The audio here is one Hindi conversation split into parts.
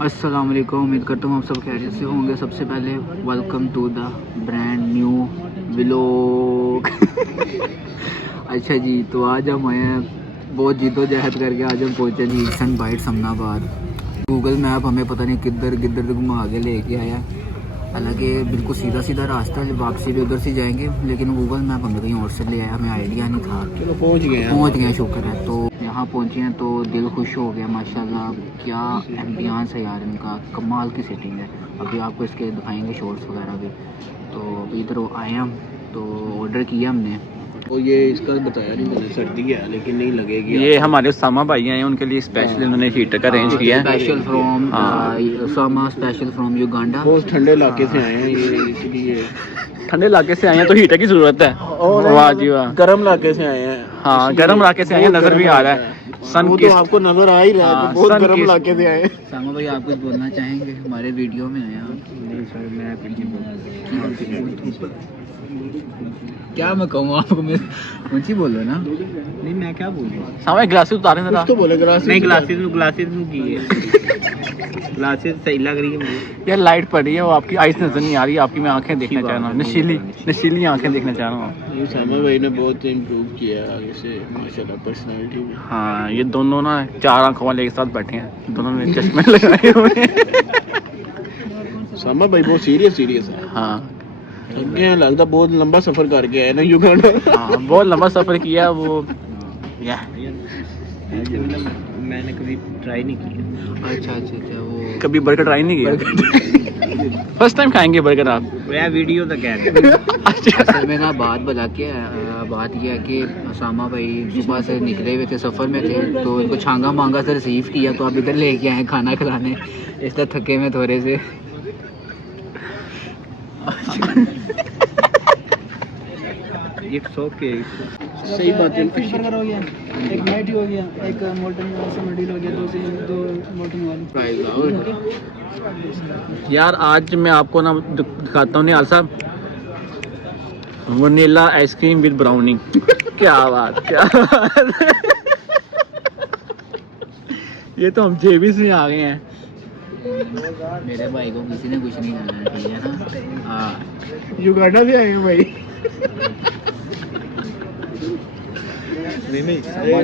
अस्सलाम वालेकुम। उम्मीद करता हूँ आप सब खैरियत से होंगे। सबसे पहले welcome to the brand new vlog. अच्छा जी, तो आज हम आए हैं बहुत जिद्दोजहद करके। आज हम पहुँचे जी सन बाइट समनाबाद। गूगल मैप हमें पता नहीं किधर घुमा के लेके आया। हालांकि बिल्कुल सीधा रास्ता है, वापसी भी उधर से जाएंगे, लेकिन गूगल मैप हमें कहीं और से ले आया, हमें आइडिया नहीं था। चलो पहुंच गए, शुक्र है। तो यहाँ पहुँचे हैं तो दिल खुश हो गया माशाल्लाह। क्या एम्बियंस है यार इनका, कमाल की सेटिंग है। अभी आपको इसके दिखाएंगे शॉर्ट्स वगैरह भी। तो अभी इधर आए हम, तो ऑर्डर किया हमने। और ये इसका बताया नहीं मैंने, सर्दी है लेकिन नहीं लगेगी। ये हमारे उसामा भाई हैं, उनके लिए स्पेशल इन्होंने हीटर का अरेंज किया है। Special from Usama, special from Uganda. बहुत ठंडे इलाके से आए हैं ये, इसलिए ठंडे इलाके से आए हैं तो हीटर की जरूरत है। वाह जी वाह। गर्म इलाके से आए हैं। हाँ, गर्म इलाके से आए हैं, नजर भी आ रहा है। सन की तो आपको नजर आ ही रहा है, बहुत गर्म इलाके से आए हैं। उसामा भाई आप कुछ बोलना चाहेंगे? हमारे वीडियो में आए आप। नहीं सर, मैं क्या मैं कहूँ आपको, मैं ऊँची बोलो ना। नहीं मैं क्या बोलूँ, सामने ग्लासेस उतारे जरा। तो बोले ग्लासेस नहीं, ग्लासेस की है। ग्लासेस सही लग रही है मुझे। यार लाइट पड़ी है, वो आपकी आइस नजर नहीं आ रही, आपकी मैं आंखें देखना चाह रहा हूँ, नशीली आंखें देखना चाह रहा हूँ। उसामा भाई ने बहुत इम्प्रूव किया है आगे से माशाल्लाह, पर्सनालिटी भी। हाँ, ये दोनों ना 4 आंखों वाले एक साथ बैठे हैं, दोनों ने चश्मे लगाए हुए हैं। उसामा भाई बहुत सीरियस है। हाँ थके लगता, बहुत लंबा सफर करके आए ना युगांडा। हाँ, बहुत लंबा सफर किया वो। मैंने कभी ट्राई नहीं किया। अच्छा, वो कभी बर्गर ट्राई नहीं किया? फर्स्ट टाइम खाएंगे बर्गर आप? मैं वीडियो तो कह रहा हूँ। असल में ना बात बात यह है कि उसामा भाई सुबह से निकले हुए थे, सफ़र में थे, तो इनको छांगा मांगा से रिसीव किया, तो आप इधर लेके आए खाना खिलाने, इसलिए थके में थोड़े से। ये सो के सही बात है। फिश बर्गर हो गया, एक मैटी हो गया, एक मोल्टन वाला मडील हो गया, दो मोल्टन वाली। यार आज मैं आपको ना दिखाता हूँ निहाल साहब, वनीला आइसक्रीम विद ब्राउनी। क्या बात, क्या बात। ये तो हम जेबी से आ गए हैं। मेरे भाई को किसी ने कुछ नहीं करना, ठीक है ना। हाँ, युगांडा से आए हैं भाई।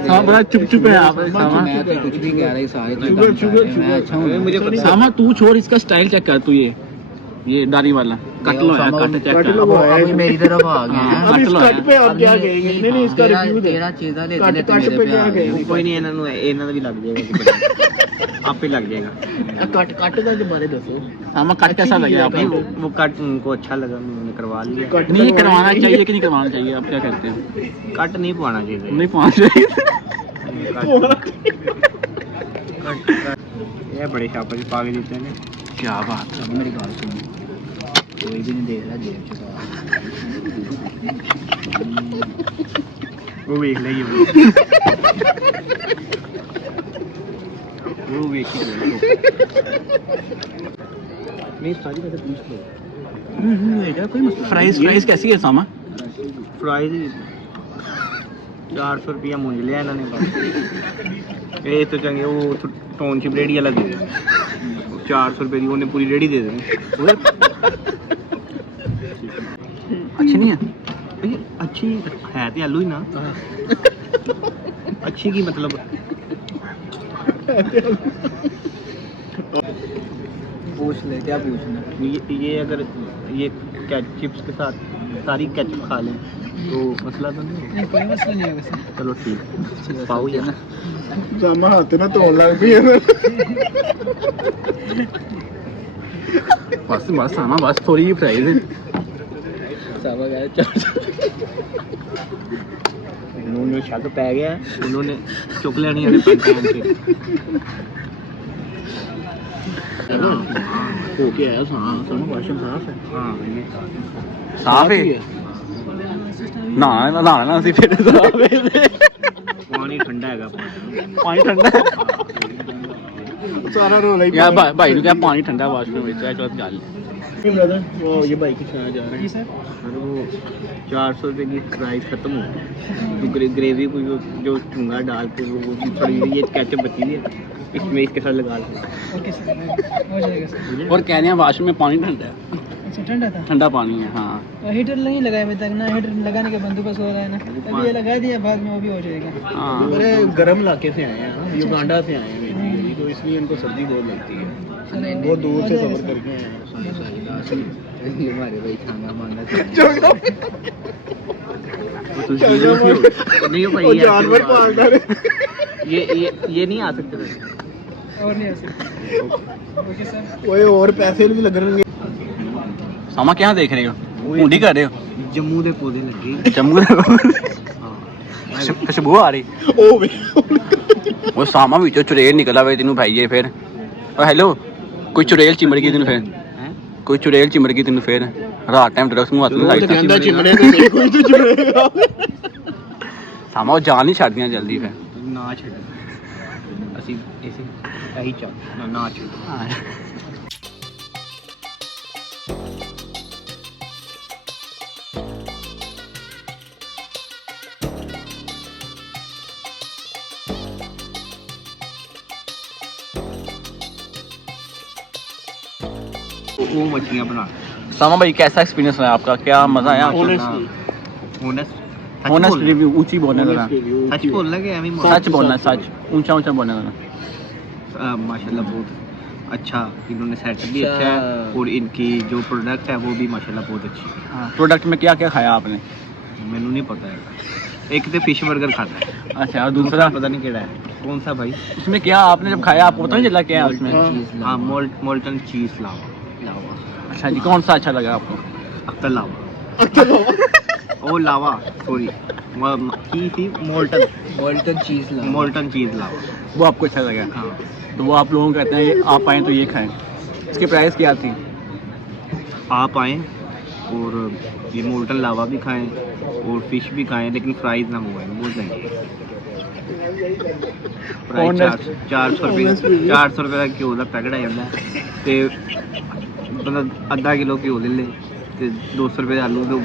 हाँ, बड़ा चुप है आप। मैं तो कुछ भी कह रही, सारे तो काम कर रहे हैं। मैं अच्छा हूँ, मुझे पता। सामा तू छोड़, इसका स्टाइल चेक कर तू। ये दाढ़ी वाला कट लो यार, कट चेक कर। अभी मेरी तरफ आ गए हैं। अब इस कट पे आप क्या कहेंगे? नहीं इसका रिव्यू दे। तेरा चीज़ा ले कट पे क्या कहेंगे? कोई नहीं, इन्होंने भी लग जाएगा। आप पे लग जाएगा। कट का के बारे दसो। सामा कट कैसा लगा नहीं, आपको? वो कट उनको अच्छा लगा, उन्होंने करवा लिया। नहीं करवाना चाहिए कि नहीं करवाना चाहिए, आप क्या कहते हैं? कट नहीं पाना चाहिए। नहीं पहुंच रही। ये बड़े शापा की पागे देते हैं। क्या बात है। अब मेरी बात सुनो, कोई भी नहीं देख रहा जेब चुका। वो देख लेगी, वो देख ही नहीं, सारी बातें पूछ लो। कोई मसला। फ्राइज कैसी है सामा? प्राइस 400 रुपया मुझे लिया इन्होंने बस। ये तो चंगे वो टाउनशिप रेडी वाला दे 400 रुपये की, उन्हें पूरी रेडी दे देनी। अच्छी नहीं है? अच्छी है तो आलू ही ना। अच्छी की मतलब पूछ ले, क्या पूछना। ये अगर ये चिप्स के साथ सारी केचप खा लें तो मसला तो नहीं। कोई मसला नहीं है वैसे। चलो ठीक, पाओ या ना। जामा हाथ ना तो लग भी है। बस सामा, बस थोड़ी ही फ्राइज है। सामा कह उन्होंने शक पै गया, उन्होंने चुक लेनी है पंचायत से। हो गया है सामा, वाशरूम साफ है। हाँ, साफ है ना सी फिर साफ है। पानी ठंडा है, पानी ठंडा है सारा रोला ही। यार भाई ने क्या पानी ठंडा वाशरूम में, चलो चल। ब्रदर ये भाई के साथ जा रहे हैं सर। वो 400 रुपये की प्राइस खत्म हो गई, तो ग्रेवी को जो चूंगा डाल के वो थोड़ी ये केचप बची है, इसमें इसके साथ लगा लो। और किस हो जाएगा सर। और कह रहे हैं वाशरूम में पानी ठंडा है, अच्छा ठंडा था। ठंडा पानी है। हाँ और हीटर नहीं लगाया अभी तक ना, हीटर लगाने का बंदोबस्त हो रहा है ना, अभी ये लगा दिया, बाद में वो भी हो जाएगा। हाँ अरे गर्म इलाके से आए हैं ना, युगांडा से आए हैं basically, तो इसलिए इनको सर्दी बहुत लगती है, बहुत दूर से सफर करके आए हैं। हमारे भाई खाना मांगा नहीं हो भाई, वो जानवर पालता है। ये नहीं आ सकते। और नहीं आ सकता। Okay sir. ओए और पैसे भी लग रहे हैं। सामा क्या देख रहे हो, ऊँडी कर रहे हो? जम्मू के पौधे लगे। जम्मू खुशबू आ रही। ओ वे वो सामा ਵਿੱਚੋਂ ਚੁੜੇਲ ਨਿਕਲਾ ਵੇ ਤੈਨੂੰ ਭਾਈਏ ਫਿਰ। ਓ ਹੈਲੋ, ਕੋਈ ਚੁੜੇਲ ਚਿਮੜ ਗਈ ਤੈਨੂੰ ਫਿਰ? ਕੋਈ ਚੁੜੇਲ ਚਿਮੜ ਗਈ ਤੈਨੂੰ ਫਿਰ? ਰਾਤ ਟਾਈਮ ਡਰਗਸ ਨੂੰ ਹੱਥ ਨੂੰ ਲਾਈ ਕਹਿੰਦਾ ਚਿਮੜੇ ਤੇ ਨਹੀਂ ਕੋਈ ਤੇ ਚਿਮੜੇਗਾ। ਸਾਮਾ ਉਹ ਜਾਨ ਨਹੀਂ ਛੱਡਦੀਆਂ ਜਲਦੀ ਫਿਰ। ਨਾ ਛੱਡ ਅਸੀਂ ਇਸੇ ਇਹੀ ਚਾਹ ਨਾ ਛੱਡ। वो मछलियाँ बना। सामा भाई कैसा एक्सपीरियंस रहा आपका, क्या मजा आया आपको? ऑनेस्ट रिव्यू, ऊंची बोलना जरा, सच बोल लगे हमें। सच बोलना, सच ऊंचा ऊंचा बोलना जरा। माशाल्लाह बहुत अच्छा, इन्होंने सेटअप भी अच्छा है और इनकी जो प्रोडक्ट है वो भी माशाल्लाह बहुत अच्छी है। प्रोडक्ट में क्या क्या खाया आपने? मैंने नहीं पता है, एक तो फिश बर्गर खाता है, अच्छा, और दूसरा पता नहीं क्या है, कौन सा भाई? उसमें क्या आपने जब खाया आपको पता नहीं चला क्या है उसमें? हाँ मोल्टन चीज लावा। अच्छा जी, कौन सा अच्छा लगा आपको? अख्तर लावा। ओ लावा सॉरी की थी मोल्टन चीज़ लावा। वो आपको अच्छा लगा? हाँ तो वो आप लोगों को कहते हैं आप आएँ तो ये खाएं। इसकी प्राइस क्या थी? आप आएँ और ये मोल्टन लावा भी खाएं और फिश भी खाएं, लेकिन फ्राइज ना मंगवाएं, बहुत महंगी है। प्राइस 400 रुपये का घ्यो का पैकेट आ जाता है, तो मतलब आधा किलो घ्यो ले ले, 200 रुपये आलू तो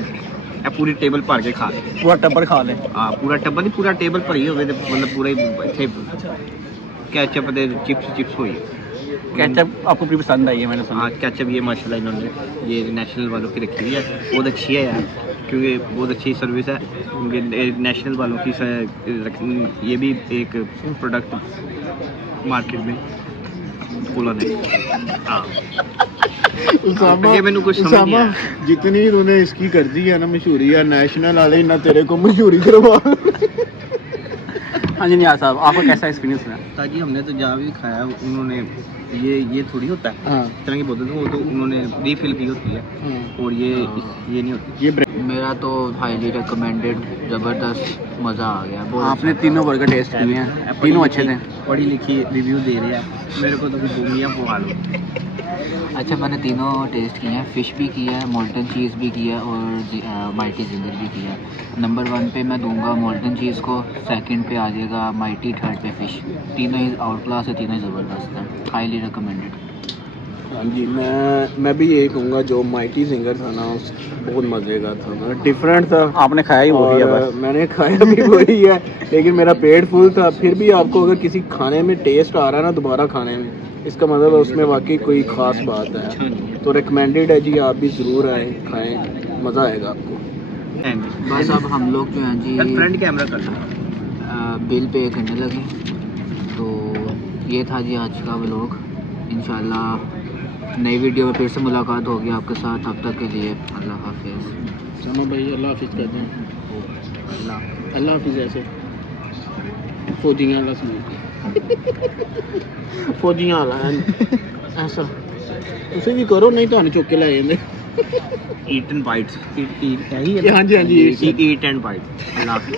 पूरी टेबल भर के खा ले। पूरा टब्बर खा लें? हाँ पूरा टब्बर नहीं, पूरा टेबल भरी हो मतलब पूरा इतने कैचअप के चिप्स हुई। केचप आपको भी पसंद आई है मैंने सुना? हाँ कैचअप ये माशाल्लाह इन्होंने ये नेशनल वालों की रखी हुई है, बहुत अच्छी है यार, क्योंकि बहुत अच्छी सर्विस है क्योंकि नेशनल वालों की ये भी एक प्रोडक्ट मार्केट में खोला नहीं। हाँ मैंने कुछ समझ नहीं आया। जितनी इन्होंने इसकी कर दी है ना मशहूरी है, नेशनल वाले ना तेरे को मशहूरी करवा। हाँ जी नियाज साहब, आपका कैसा एक्सपीरियंस रहा? ताकि हमने तो जहाँ भी खाया उन्होंने ये थोड़ी होता है हाँ इस तरह की बोतल, वो तो उन्होंने रीफिल की होती है और ये नहीं होती। ये मेरा तो हाईली रिकमेंडेड, ज़बरदस्त, मज़ा आ गया बहुत। आपने तीनों बर्गर टेस्ट किए हैं, तीनों अच्छे थे? पढ़ी लिखी रिव्यू दे रहे हैं, मेरे को तो कुछ गोलियाँ पवा लो। अच्छा मैंने तीनों टेस्ट किए हैं, फ़िश भी किया है, मोल्टन चीज़ भी किया है और माइटी जिंजर भी किया है। नंबर 1 पे मैं दूंगा मोल्टन चीज़ को, सेकंड पे आ जाएगा माइटी, थर्ड पे फ़िश। तीनों ही आउट क्लास है, तीनों ही ज़बरदस्त है, हाईली रिकमेंडेड। हाँ जी, मैं भी यही कहूँगा, जो माइटी सिंगर था ना उस बहुत मज़े का था ना, डिफरेंट था। आपने खाया ही वही है और बस? मैंने खाया भी वही है, लेकिन मेरा पेट फुल था। फिर भी आपको अगर किसी खाने में टेस्ट आ रहा है ना दोबारा खाने में, इसका मतलब है उसमें वाकई कोई ख़ास बात है, तो रिकमेंडेड है जी, आप भी ज़रूर आएँ, खाएँ, मज़ा आएगा आपको। बस अब हम लोग जो हैं जी फ्रंट कैमरा कर लो। बिल पे करने लगे। तो ये था जी आज का व्लॉग। इंशाल्लाह नई वीडियो में फिर से मुलाकात होगी आपके साथ, तब तक के लिए अल्लाह हाफिज़। चलो भाई, अल्लाह हाफिज़ कहते हैं। अल्लाह हाफिज़ ऐसे फौजियां अल्लाह सुनो फौजियां अल्लाह ऐसा तुसी भी करो, नहीं तो चुक के ले जाते। ईट एंड बाइट्स, ईट हाँ जी हाँ जी, ईट एंड बाइट्स। अल्लाह हाफिज़।